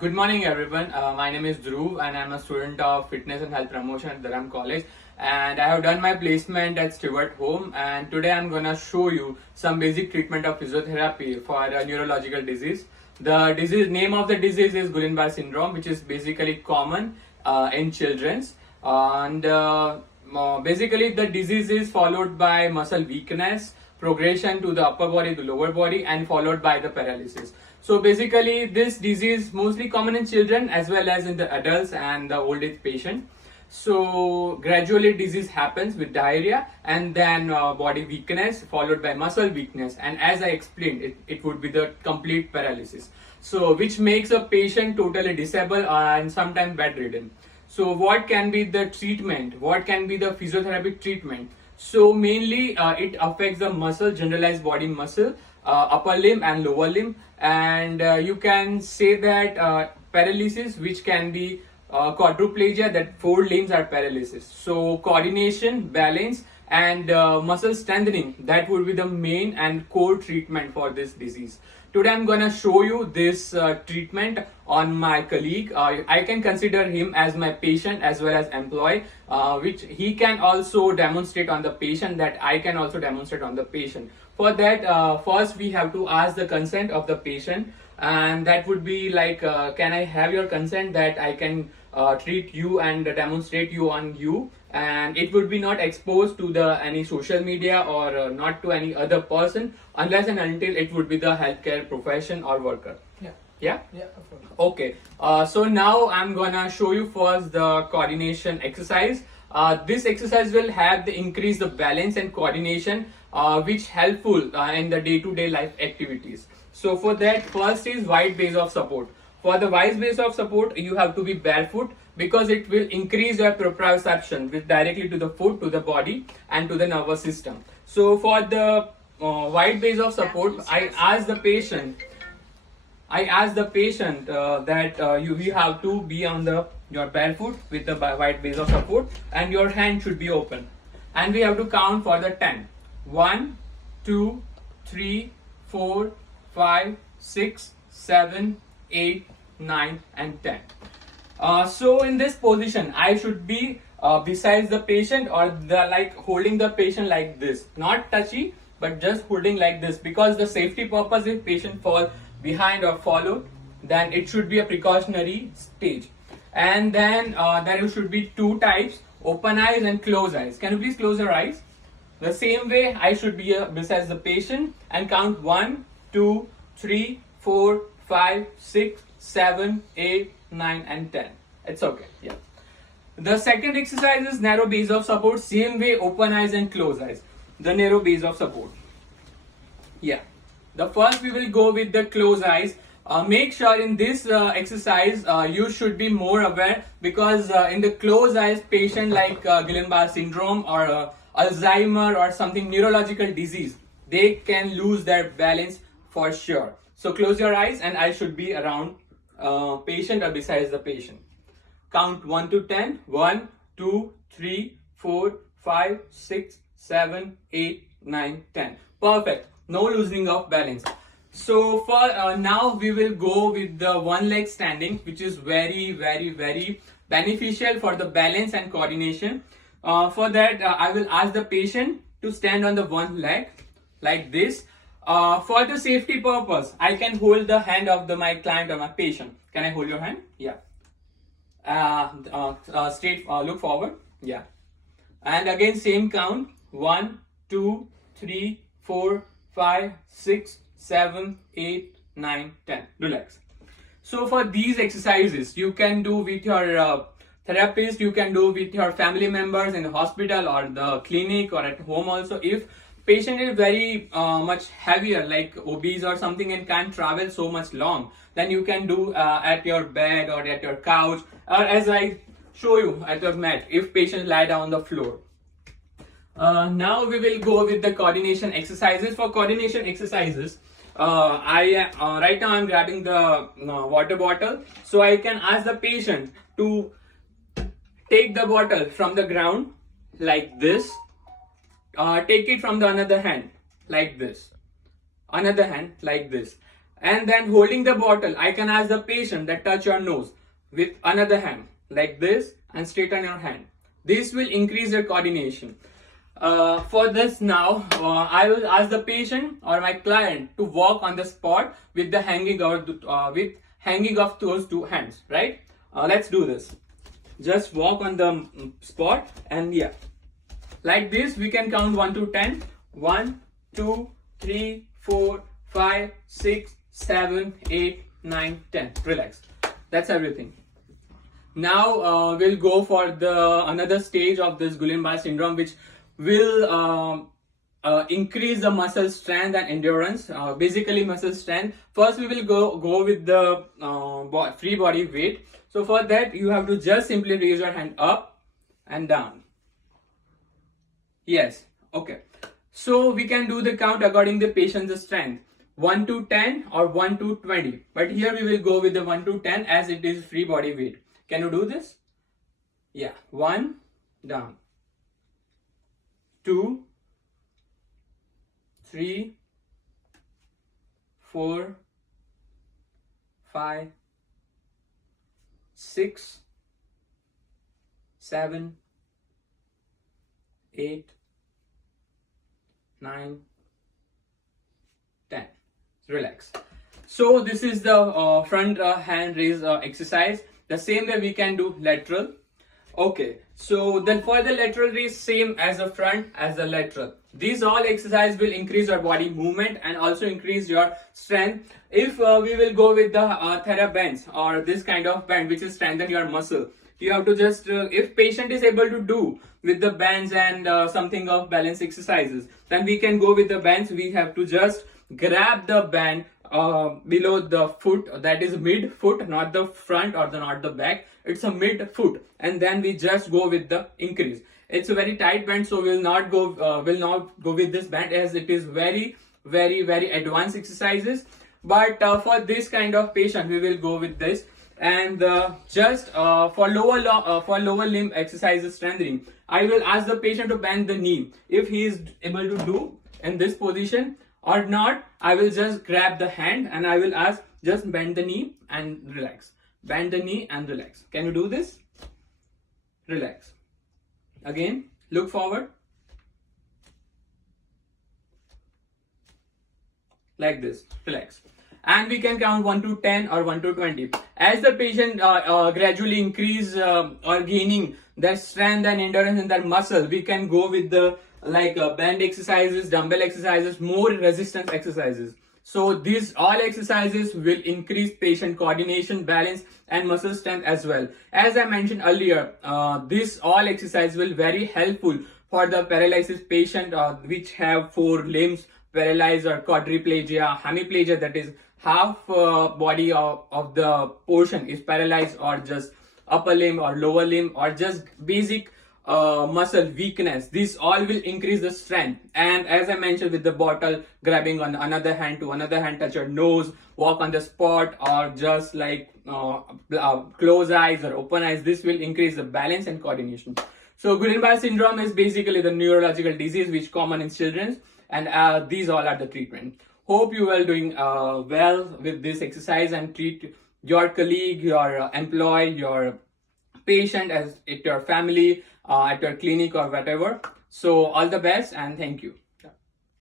Good morning, everyone. My name is Dhruv, and I'm a student of Fitness and Health Promotion at Durham College. And I have done my placement at Stewart Home. And today I'm gonna show you some basic treatment of physiotherapy for a neurological disease. The disease name of the disease is Guillain-Barré syndrome, which is basically common in children's. Basically, the disease is followed by muscle weakness, progression to the upper body, the lower body, and followed by the paralysis. So basically, this disease mostly common in children as well as in the adults and the old age patient. So gradually disease happens with diarrhea and then body weakness followed by muscle weakness, and as I explained, it would be the complete paralysis. So which makes a patient totally disabled and sometimes bedridden. So what can be the treatment? What can be the physiotherapy treatment? So mainly it affects the muscle, generalized body muscle, upper limb and lower limb, and you can say that paralysis, which can be quadriplegia, that 4 limbs are paralysis. So coordination, balance, and muscle strengthening, that would be the main and core treatment for this disease. Today I'm gonna show you this treatment on my colleague. I can consider him as my patient as well as employee, which he can also demonstrate on the patient, that I can also demonstrate on the patient. For that, first we have to ask the consent of the patient, and that would be like, can I have your consent that I can treat you and demonstrate you on you, and it would be not exposed to the any social media or not to any other person unless and until it would be the healthcare profession or worker. Yeah, Of course. okay. So now I'm gonna show you first the coordination exercise. This exercise will have the increase the balance and coordination, which helpful in the day-to-day life activities. So for that, first is wide base of support. For the wide base of support, you have to be barefoot because it will increase your proprioception with directly to the foot, to the body, and to the nervous system. So for the wide base of support, I ask the patient that you have to be on your barefoot with the wide base of support, and your hand should be open, and we have to count for the 10. 1, 2, 3, 4, 5, 6, 7, 8, 9, and 10. So in this position, I should be besides the patient, or the like holding the patient like this, not touchy, but just holding like this, because the safety purpose, if patient fall behind or follow, then it should be a precautionary stage. And then there should be two types: open eyes and closed eyes. Can you please close your eyes? The same way I should be besides the patient and count 1, 2, 3, 4, 5, 6, 7, 8, 9, and 10. It's okay. Yeah. The second exercise is narrow base of support. Same way, open eyes and close eyes. The narrow base of support. Yeah. The first we will go with the closed eyes. Make sure in this exercise you should be more aware, because in the closed eyes, patient like Guillain-Barré syndrome or Alzheimer or something neurological disease, they can lose their balance for sure. So close your eyes, and I should be around patient or besides the patient. Count 1 to 10. 1, 2, 3, 4, 5, 6, 7, 8, 9, 10. Perfect. No loosening of balance. So for now we will go with the one leg standing, which is very beneficial for the balance and coordination. For that, I will ask the patient to stand on the one leg like this. For the safety purpose, I can hold the hand of my client or my patient. Can I hold your hand? Yeah. Straight, look forward. Yeah. And again, same count. 1, 2, 3, 4, 5, 6, 7, 8, 9, 10. Relax. So for these exercises, you can do with your therapist, you can do with your family members in the hospital or the clinic or at home also. If patient is very much heavier, like obese or something, and can't travel so much long, then you can do at your bed or at your couch, or as I show you at your mat, if patient lie down on the floor. Now we will go with the coordination exercises. For coordination exercises, right now I'm grabbing the water bottle, so I can ask the patient to take the bottle from the ground like this. Take it from the another hand like this, another hand like this, And then holding the bottle, I can ask the patient that touch your nose with another hand like this and straighten your hand. This will increase your coordination. For this now, I will ask the patient or my client to walk on the spot with the hanging of those two hands, right? Let's do this. Just walk on the spot, and yeah, like this we can count 1 to 10. 1, 2, 3, 4, 5, 6, 7, 8, 9, 10. Relax. That's everything. Now we'll go for the another stage of this Guillain-Barré syndrome, which will increase the muscle strength and endurance. Basically muscle strength. First we will go with the free body weight. So for that you have to just simply raise your hand up and down. Yes, okay. So we can do the count according to the patient's strength. 1 to 10 or 1 to 20. But here we will go with the 1 to 10 as it is free body weight. Can you do this? Yeah. 1, down. 2, 3, 4, 5, 6, 7, 8, 9, 10. Relax. So this is the front hand raise exercise. The same way we can do lateral. Okay, so then for the lateral raise, same as the front as the lateral. These all exercise will increase your body movement and also increase your strength. If we will go with the thera bands or this kind of band which is strengthen your muscle, you have to just if patient is able to do with the bands and something of balance exercises, then we can go with the bands. We have to just grab the band below the foot, that is mid foot, not the front or not the back. It's a mid foot, and then we just go with the increase. It's a very tight band, so we'll not go with this band as it is very advanced exercises. But for this kind of patient we will go with this. And just for lower limb exercises strengthening, I will ask the patient to bend the knee if he is able to do in this position, or not I will just grab the hand and I will ask just bend the knee and relax. Bend the knee and relax. Can you do this? Relax. Again, look forward. Like this. Relax. And we can count 1 to 10 or 1 to 20. As the patient gradually increase or gaining their strength and endurance in their muscle, we can go with the band exercises, dumbbell exercises, more resistance exercises. So these all exercises will increase patient coordination, balance and muscle strength as well. As I mentioned earlier, this all exercise will very helpful for the paralysis patient which have 4 limbs paralyzed or quadriplegia, hemiplegia, that is half body of the portion is paralyzed, or just upper limb or lower limb, or just basic muscle weakness. This all will increase the strength. And as I mentioned, with the bottle, grabbing on another hand to another hand, touch your nose, walk on the spot, or just close eyes or open eyes, this will increase the balance and coordination. So Guillain-Barré syndrome is basically the neurological disease which is common in children, and these all are the treatment. Hope you are doing well with this exercise, and treat your colleague, your employee, your patient as it your family at your clinic or whatever. So all the best and thank you.